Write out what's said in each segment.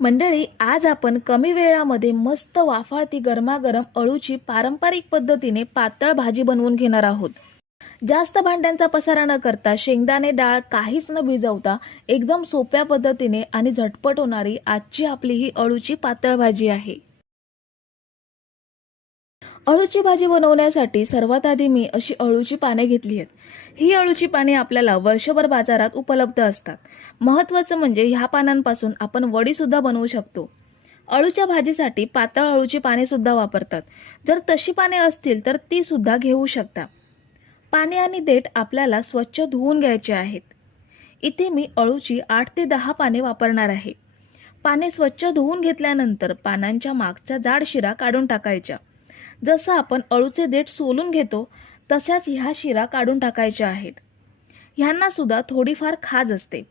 मंडळी, आज आपण कमी वेळामध्ये मस्त वाफाळती गरमागरम अळूची पारंपरिक पद्धतीने पातळ भाजी बनवून घेणार आहोत. जास्त भांड्यांचा पसारा न करता, शेंगदाणे डाळ काहीच न भिजवता एकदम सोप्या पद्धतीने आणि झटपट होणारी आजची आपली ही अळूची पातळ भाजी आहे. अळूची भाजी बनवण्यासाठी सर्वात आधी मी अशी अळूची पाने घेतली आहेत. ही अळूची पाने आपल्याला वर्षभर बाजारात उपलब्ध असतात. महत्त्वाचं म्हणजे ह्या पानांपासून आपण वडी सुद्धा बनवू शकतो. अळूच्या भाजीसाठी पातळ अळूची पाने सुद्धा वापरतात. जर तशी पाने असतील तर ती सुद्धा घेऊ शकता. पाने आणि देठ आपल्याला स्वच्छ धुवून घ्यायचे आहेत. इथे मी अळूची 8 ते 10 पाने वापरणार आहे. पाने स्वच्छ धुवून घेतल्यानंतर पानांच्या मागचा जाड शिरा काढून टाकायच्या. जसं आपण अळूचे देठ सोलून घेतो तशाच ह्या शिरा काढून टाकायच्या आहेत. ह्यांना सुद्धा थोडीफार खाज असते.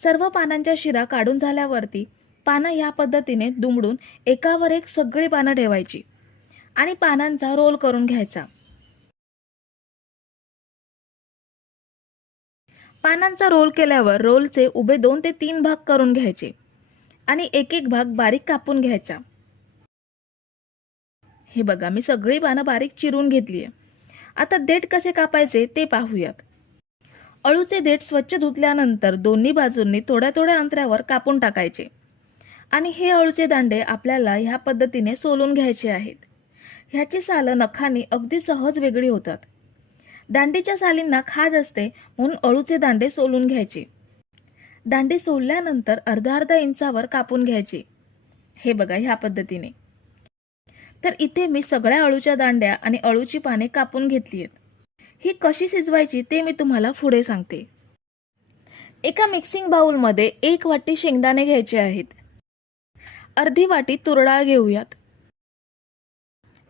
सर्व पानांच्या शिरा काढून झाल्यावरती पानं ह्या पद्धतीने दुमडून एकावर एक सगळी पानं ठेवायची आणि पानांचा रोल करून घ्यायचा. पानांचा रोल केल्यावर रोलचे उभे 2 ते 3 भाग करून घ्यायचे आणि एक एक भाग बारीक कापून घ्यायचा. हे बघा, मी सगळी पानं बारीक चिरून घेतली आहे. आता देठ कसे कापायचे ते पाहूयात. अळूचे देठ स्वच्छ धुतल्यानंतर दोन्ही बाजूंनी थोड्या थोड्या अंतरावर कापून टाकायचे आणि हे अळूचे दांडे आपल्याला ह्या पद्धतीने सोलून घ्यायचे आहेत. ह्याची सालं नखांनी अगदी सहज वेगळी होतात. दांडीच्या सालींना खाज असते म्हणून अळूचे दांडे सोलून घ्यायचे. दांडे सोलल्यानंतर अर्धा अर्धा इंचावर कापून घ्यायचे. हे बघा, ह्या पद्धतीने. तर इथे मी सगळ्या अळूच्या दांड्या आणि अळूची पाने कापून घेतली आहेत. ही कशी शिजवायची ते मी तुम्हाला पुढे सांगते. एका मिक्सिंग बाउलमध्ये 1 वाटी शेंगदाणे घ्यायचे आहेत. अर्धी वाटी तूर डाळ घेऊयात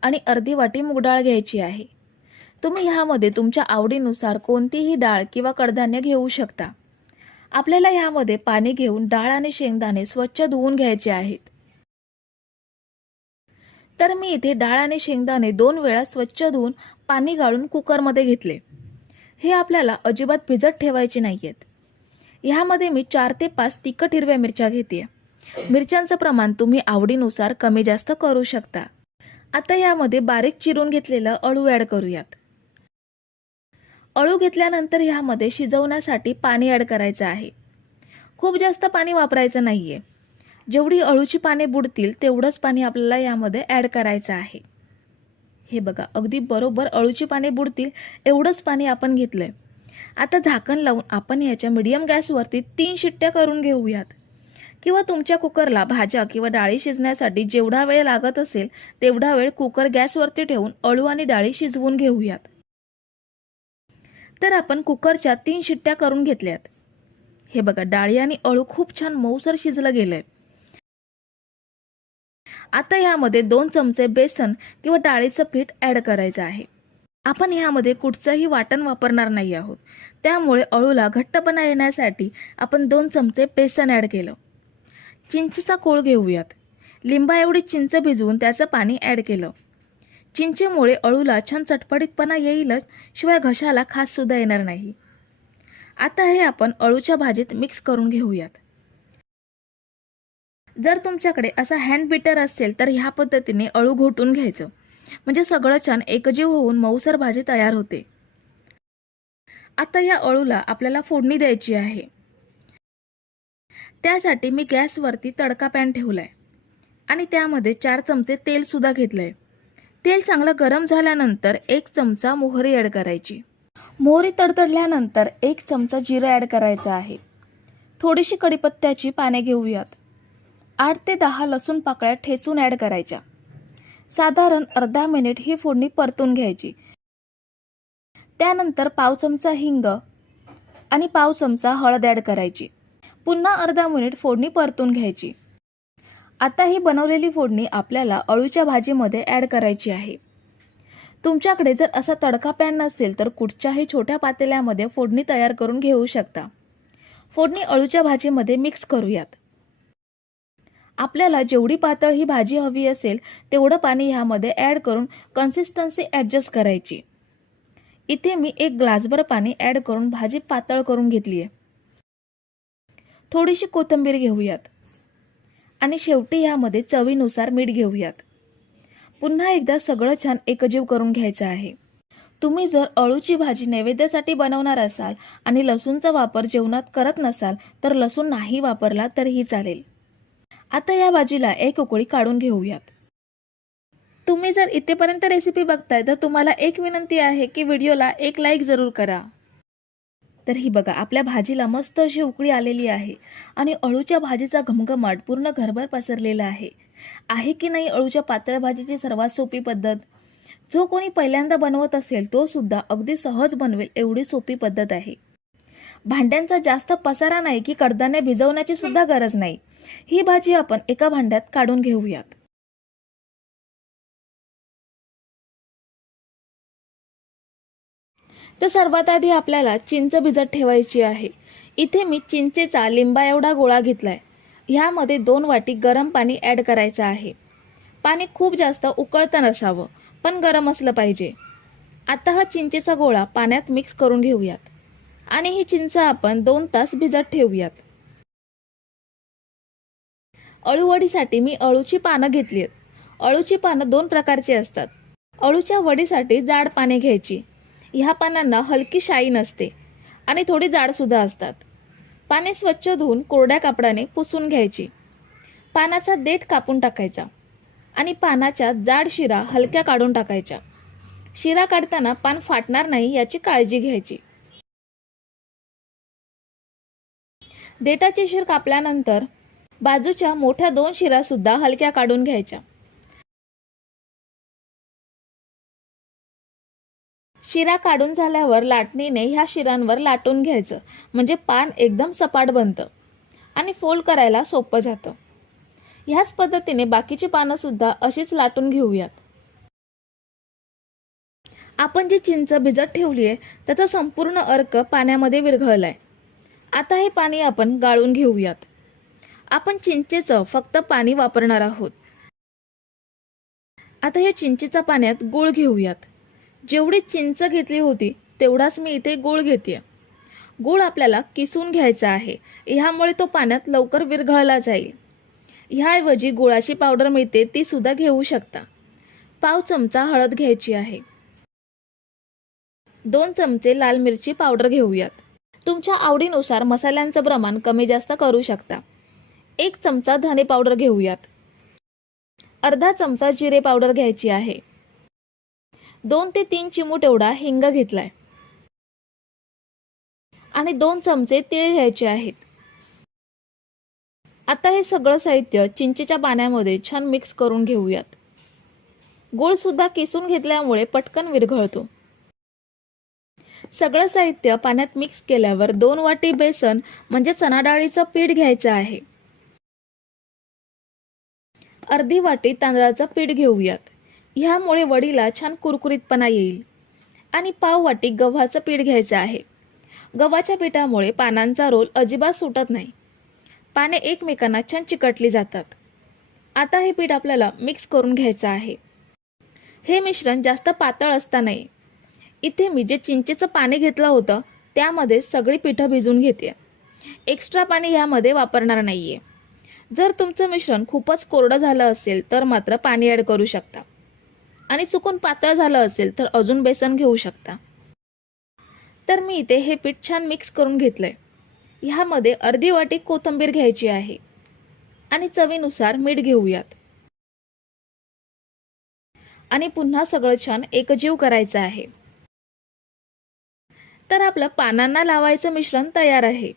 आणि अर्धी वाटी मूग डाळ घ्यायची आहे. तुम्ही ह्यामध्ये तुमच्या आवडीनुसार कोणतीही डाळ किंवा कडधान्य घेऊ शकता. आपल्याला ह्यामध्ये पाणी घेऊन डाळ आणि शेंगदाणे स्वच्छ धुवून घ्यायचे आहेत. तर मी इथे डाळ आणि शेंगदाणे 2 वेळा स्वच्छ धुवून पाणी गाळून कुकरमध्ये घेतले. हे आपल्याला अजिबात भिजत ठेवायचे नाहीयेत. ह्यामध्ये मी 4 ते 5 तिखट हिरव्या मिरच्या घेते. मिरच्यांचं प्रमाण तुम्ही आवडीनुसार कमी जास्त करू शकता. आता यामध्ये बारीक चिरून घेतलेलं अळू ॲड करूयात. अळू घेतल्यानंतर ह्यामध्ये शिजवण्यासाठी पाणी ॲड करायचं आहे. खूप जास्त पाणी वापरायचं नाहीये. जेवढी अळूची पाने बुडतील तेवढंच पाणी आपल्याला यामध्ये ॲड करायचं आहे. हे बघा, अगदी बरोबर अळूची पाने बुडतील एवढंच पाणी आपण घेतलंय. आता झाकण लावून आपण याच्या मीडियम गॅसवरती 3 शिट्ट्या करून घेऊयात. किंवा तुमच्या कुकरला भाज्या किंवा डाळी शिजण्यासाठी जेवढा वेळ लागत असेल तेवढा वेळ कुकर गॅसवरती ठेवून अळू आणि डाळी शिजवून घेऊयात. तर आपण कुकरच्या 3 शिट्ट्या करून घेतल्यात. हे बघा, डाळी आणि अळू खूप छान मऊसर शिजलं गेलंय. आता यामध्ये 2 चमचे बेसन किंवा डाळीचं पीठ ॲड करायचं आहे. आपण यामध्ये कुठचंही वाटण वापरणार नाही आहोत. त्यामुळे अळूला घट्टपणा येण्यासाठी आपण 2 चमचे बेसन ॲड केलं. चिंचेचा कोळ घेऊयात. लिंबा एवढी चिंच भिजवून त्याचं पाणी ॲड केलं. चिंचेमुळे अळूला छान चटपटीतपणा येईलच, शिवाय घशाला खास सुद्धा येणार नाही. आता हे आपण अळूच्या भाजीत मिक्स करून घेऊयात. जर तुमच्याकडे असा हँड बीटर असेल तर ह्या पद्धतीने अळू घोटून घ्यायचं, म्हणजे सगळं छान एकजीव होऊन मऊसर भाजी तयार होते. आता या अळूला आपल्याला फोडणी द्यायची आहे. त्यासाठी मी गॅसवरती तडका पॅन ठेवलाय आणि त्यामध्ये 4 चमचे तेल सुद्धा घेतलंय. तेल चांगलं गरम झाल्यानंतर 1 चमचा मोहरी ॲड करायची. मोहरी तडतडल्यानंतर 1 चमचा जिरं ॲड करायचं आहे. थोडीशी कढीपत्त्याची पाने घेऊयात. 8 ते 10 लसूण पाकळ्या ठेचून ॲड करायच्या. साधारण अर्धा मिनिट ही फोडणी परतून घ्यायची. त्यानंतर पाव चमचा हिंग आणि पाव चमचा हळद ॲड करायची. पुन्हा अर्धा मिनिट फोडणी परतून घ्यायची. आता ही बनवलेली फोडणी आपल्याला अळूच्या भाजीमध्ये ॲड करायची आहे. तुमच्याकडे जर असा तडका पॅन नसेल तर कुठच्याही छोट्या पातेल्यामध्ये फोडणी तयार करून घेऊ शकता. फोडणी अळूच्या भाजीमध्ये मिक्स करूयात. आपल्याला जेवढी पातळ ही भाजी हवी असेल तेवढं पाणी ह्यामध्ये ॲड करून कन्सिस्टन्सी ॲडजस्ट करायची. इथे मी 1 ग्लासभर पाणी ॲड करून भाजी पातळ करून घेतली आहे. थोडीशी कोथिंबीर घेऊयात आणि शेवटी यामध्ये चवीनुसार मीठ घेऊयात. पुन्हा एकदा सगळं छान एकजीव करून घ्यायचं आहे. तुम्ही जर अळूची भाजी नैवेद्यासाठी बनवणार असाल आणि लसूणचा वापर जेवणात करत नसाल तर लसूण नाही वापरला तरीही चालेल. आता या भाजीला एक उकळी काढून घेऊयात. तुम्ही जर इथेपर्यंत रेसिपी बघताय तर तुम्हाला एक विनंती आहे की व्हिडिओला एक लाईक जरूर करा. तर ही बघा, आपल्या भाजीला मस्त अशी उकळी आलेली आहे आणि अळूच्या भाजीचा घमघमाट पूर्ण घरभर पसरलेला आहे की नाही अळूच्या पातळ भाजीची सर्वात सोपी पद्धत. जो कोणी पहिल्यांदा बनवत असेल तो सुद्धा अगदी सहज बनवेल एवढी सोपी पद्धत आहे. भांड्यांचा जास्त पसारा नाही की कडधान्य भिजवण्याची सुद्धा गरज नाही. ही भाजी आपण एका भांड्यात काढून घेऊयात. तर सर्वात आधी आपल्याला चिंच भिजत ठेवायची आहे. इथे मी चिंचेचा लिंबा एवढा गोळा घेतलाय. ह्यामध्ये 2 वाटी गरम पाणी ॲड करायचं आहे. पाणी खूप जास्त उकळतं नसावं पण गरम असलं पाहिजे. आता हा चिंचेचा गोळा पाण्यात मिक्स करून घेऊयात आणि ही चिंच आपण 2 तास भिजत ठेवूयात. अळूवडीसाठी मी अळूची पानं घेतली आहेत. अळूची पानं 2 प्रकारची असतात. अळूच्या वडीसाठी जाड पाने घ्यायची. ह्या पानांना हलकी शाई नसते आणि थोडी जाडसुद्धा असतात. पाने स्वच्छ धुवून कोरड्या कापडाने पुसून घ्यायची. पानाचा देठ कापून टाकायचा आणि पानाच्या जाड शिरा हलक्या काढून टाकायच्या. शिरा काढताना पान फाटणार नाही याची काळजी घ्यायची. देठाची शिर कापल्यानंतर बाजूच्या मोठ्या 2 शिरा सुद्धा हलक्या काढून घ्यायच्या. शिरा काढून झाल्यावर लाटणीने ह्या शिरांवर लाटून घ्यायचं म्हणजे पान एकदम सपाट बनतं आणि फोल्ड करायला सोपं जातं. ह्याच पद्धतीने बाकीची पानं सुद्धा अशीच लाटून घेऊयात. आपण जी चिंच भिजत ठेवली आहे त्याचा संपूर्ण अर्क पाण्यामध्ये विरघळलाय. आता हे पाणी आपण गाळून घेऊयात. आपण चिंचेचं फक्त पाणी वापरणार आहोत. आता या चिंचेच्या पाण्यात गूळ घेऊयात. जेवढी चिंच घेतली होती तेवढाच मी इथे गूळ घेते. गूळ आपल्याला किसून घ्यायचा आहे. ह्यामुळे तो पाण्यात लवकर विरघळला जाईल. ह्याऐवजी गुळाची पावडर मिळते ती सुद्धा घेऊ शकता. पाव चमचा हळद घ्यायची आहे. 2 चमचे लाल मिरची पावडर घेऊयात. तुमच्या आवडीनुसार मसाल्यांचं प्रमाण कमी जास्त करू शकता. 1 चमचा धने पावडर घेऊयात. अर्धा चमचा जिरे पावडर घ्यायची आहे. 2 ते 3 चिमूट एवढा हिंग घेतलाय आणि 2 चमचे तीळ घ्यायचे आहेत. आता हे सगळं साहित्य चिंचेच्या पाण्यामध्ये छान मिक्स करून घेऊयात. गूळ सुद्धा किसून घेतल्यामुळे पटकन विरघळतो. सगळं साहित्य पाण्यात मिक्स केल्यावर 2 वाटी बेसन म्हणजे चणा डाळीचं पीठ घ्यायचं आहे. अर्धी वाटी तांदळाचं पीठ घेऊयात. ह्यामुळे वडीला छान कुरकुरीतपणा येईल. आणि पाव वाटी गव्हाचं पीठ घ्यायचं आहे. गव्हाच्या पिठामुळे पानांचा रोल अजिबात सुटत नाही. पाने एकमेकांना छान चिकटली जातात. आता हे पीठ आपल्याला मिक्स करून घ्यायचं आहे. हे मिश्रण जास्त पातळ असता नाही. इथे मी जे चिंचेचं पाणी घेतलं होतं त्यामध्ये सगळी पिठं भिजून घेते. एक्स्ट्रा पाणी ह्यामध्ये वापरणार नाहीये. जर तुमचं मिश्रण खूपच कोरडं झालं असेल तर मात्र पाणी ॲड करू शकता आणि चुकून पातळ झालं असेल तर अजून बेसन घेऊ शकता. तर मी इथे हे पीठ छान मिक्स करून घेतलंय. ह्यामध्ये अर्धी वाटी कोथिंबीर घ्यायची आहे आणि चवीनुसार मीठ घेऊयात आणि पुन्हा सगळं छान एकजीव करायचं आहे. तर आपलं पानांना लावायचं मिश्रण तयार आहे.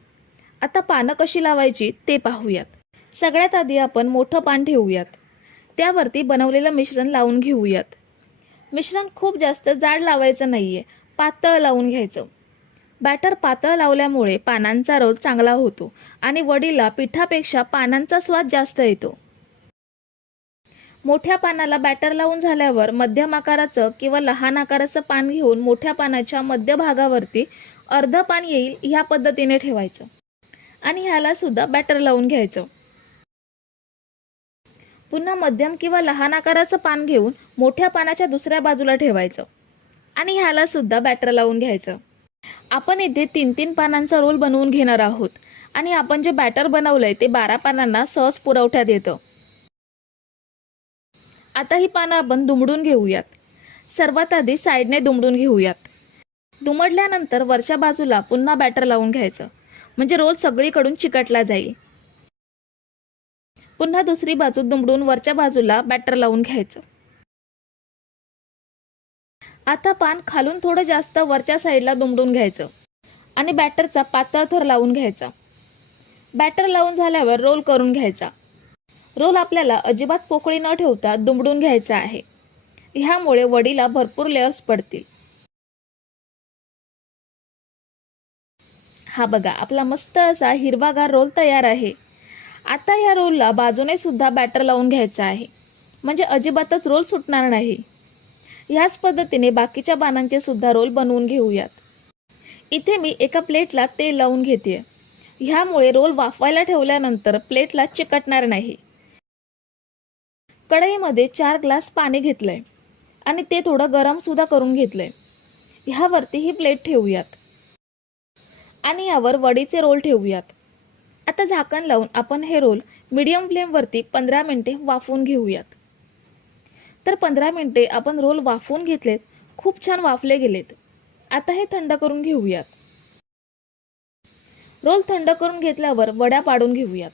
आता पानं कशी लावायची ते पाहूयात. सगळ्यात आधी आपण मोठं पान ठेवूयात. त्यावरती बनवलेलं मिश्रण लावून घेऊयात. मिश्रण खूप जास्त जाड लावायचं नाहीये, पातळ लावून घ्यायचं. बॅटर पातळ लावल्यामुळे पानांचा रोल चांगला होतो आणि वडीला पिठापेक्षा पानांचा स्वाद जास्त येतो. मोठ्या पानाला बॅटर लावून झाल्यावर मध्यम आकाराचं किंवा लहान आकाराचं पान घेऊन मोठ्या पानाच्या मध्यभागावरती अर्ध पान येईल ह्या पद्धतीने ठेवायचं आणि ह्याला सुद्धा बॅटर लावून घ्यायचं. पुन्हा मध्यम किंवा लहान आकाराचं पान घेऊन मोठ्या पानाच्या दुसऱ्या बाजूला ठेवायचं आणि ह्याला सुद्धा बॅटर लावून घ्यायचं. आपण इथे 3-3 पानांचा रोल बनवून घेणार आहोत आणि आपण जे बॅटर बनवलंय ते 12 पानांना सहज पुरवठ्यात येतं. आता ही पानं आपण दुमडून घेऊयात. सर्वात आधी साईडने दुमडून घेऊयात. दुमडल्यानंतर वरच्या बाजूला पुन्हा बॅटर लावून घ्यायचं, म्हणजे रोल सगळीकडून चिकटला जाईल. पुन्हा दुसरी बाजू दुमडून वरच्या बाजूला बॅटर लावून घ्यायचं. आता पान खालून थोडं जास्त वरच्या साईडला दुमडून घ्यायचं आणि बॅटरचा पातळ थर लावून घ्यायचा. बॅटर लावून झाल्यावर रोल करून घ्यायचा. रोल आपल्याला अजिबात पोकळी न ठेवता दुमडून घ्यायचा आहे. ह्यामुळे वडीला भरपूर लेयर्स पडतील. हा बघा, आपला मस्त असा हिरवागार रोल तयार आहे. आता या रोलला बाजूने सुद्धा बॅटर लावून घ्यायचं आहे, म्हणजे अजिबातच रोल सुटणार नाही. ह्याच पद्धतीने बाकीच्या पानांचे सुद्धा रोल बनवून घेऊयात. इथे मी एका प्लेटला तेल लावून घेते. ह्यामुळे रोल वाफवायला ठेवल्यानंतर प्लेटला चिकटणार नाही. कढईमध्ये 4 ग्लास पाणी घेतलंय आणि ते थोडं गरम सुद्धा करून घेतलंय. ह्यावरती ही प्लेट ठेवूयात आणि यावर वडीचे रोल ठेवूयात. आता झाकण लावून आपण हे रोल मीडियम फ्लेमवरती 15 मिनिटे वाफवून घेऊयात. तर 15 मिनिटे आपण रोल वाफवून घेतलेत. खूप छान वाफले गेलेत. आता हे थंड करून घेऊयात. रोल थंड करून घेतल्यावर वड्या पाडून घेऊयात.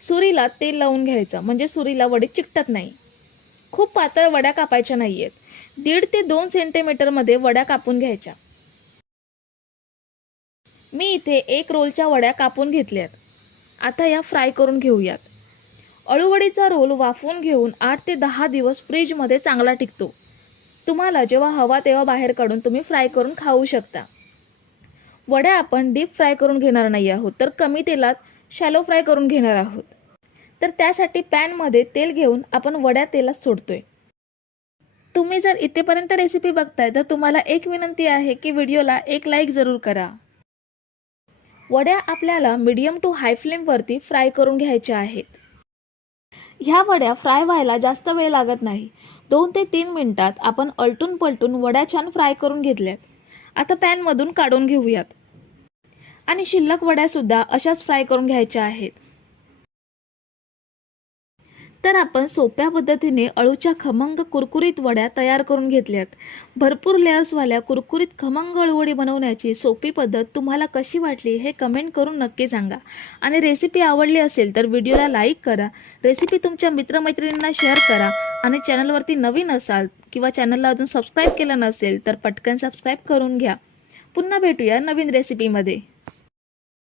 सुरीला तेल लावून घ्यायचं, म्हणजे सुरीला वडी चिकटत नाही. खूप पातळ वड्या कापायच्या नाहीयेत. 1.5 ते 2 सेंटीमीटर मध्ये वड्या कापून घ्यायच्या. मी इथे 1 रोलच्या वड्या कापून घेतल्यात. आता या फ्राय करून घेऊयात. अळूवडीचा रोल वाफवून घेऊन 8 ते 10 दिवस फ्रीजमध्ये चांगला टिकतो. तुम्हाला जेव्हा हवा तेव्हा बाहेर काढून तुम्ही फ्राय करून खाऊ शकता. वड्या आपण डीप फ्राय करून घेणार नाही आहोत, तर कमी तेलात शॅलो फ्राय करून घेणार आहोत. तर त्यासाठी पॅनमध्ये तेल घेऊन आपण वड्या तेलात सोडतोय. तुम्ही जर इथेपर्यंत रेसिपी बघताय तर तुम्हाला एक विनंती आहे की व्हिडिओला एक लाईक जरूर करा. वड्या आपल्याला मीडियम टू हाय फ्लेमवरती फ्राय करून घ्यायच्या आहेत. ह्या वड्या फ्राय व्हायला जास्त वेळ लागत नाही. 2 ते 3 मिनिटात आपण अलटून पलटून वड्या छान फ्राय करून घेतल्यात. आता पॅनमधून काढून घेऊयात आणि शिल्लक वड्या सुद्धा अशाच फ्राय करून घ्यायच्या आहेत. तर आपण सोप्या पद्धतीने अळूच्या खमंग कुरकुरीत वड्या तयार करून घेतल्यात. भरपूर लेयर्सवाल्या कुरकुरीत खमंग अळूवडी बनवण्याची सोपी पद्धत तुम्हाला कशी वाटली हे कमेंट करून नक्की सांगा. आणि रेसिपी आवडली असेल तर व्हिडिओला लाईक करा. रेसिपी तुमच्या मित्रमैत्रिणींना शेअर करा. आणि चॅनलवरती नवीन असाल किंवा चॅनलला अजून सबस्क्राईब केलं नसेल तर पटकन सबस्क्राईब करून घ्या. पुन्हा भेटूया नवीन रेसिपीमध्ये.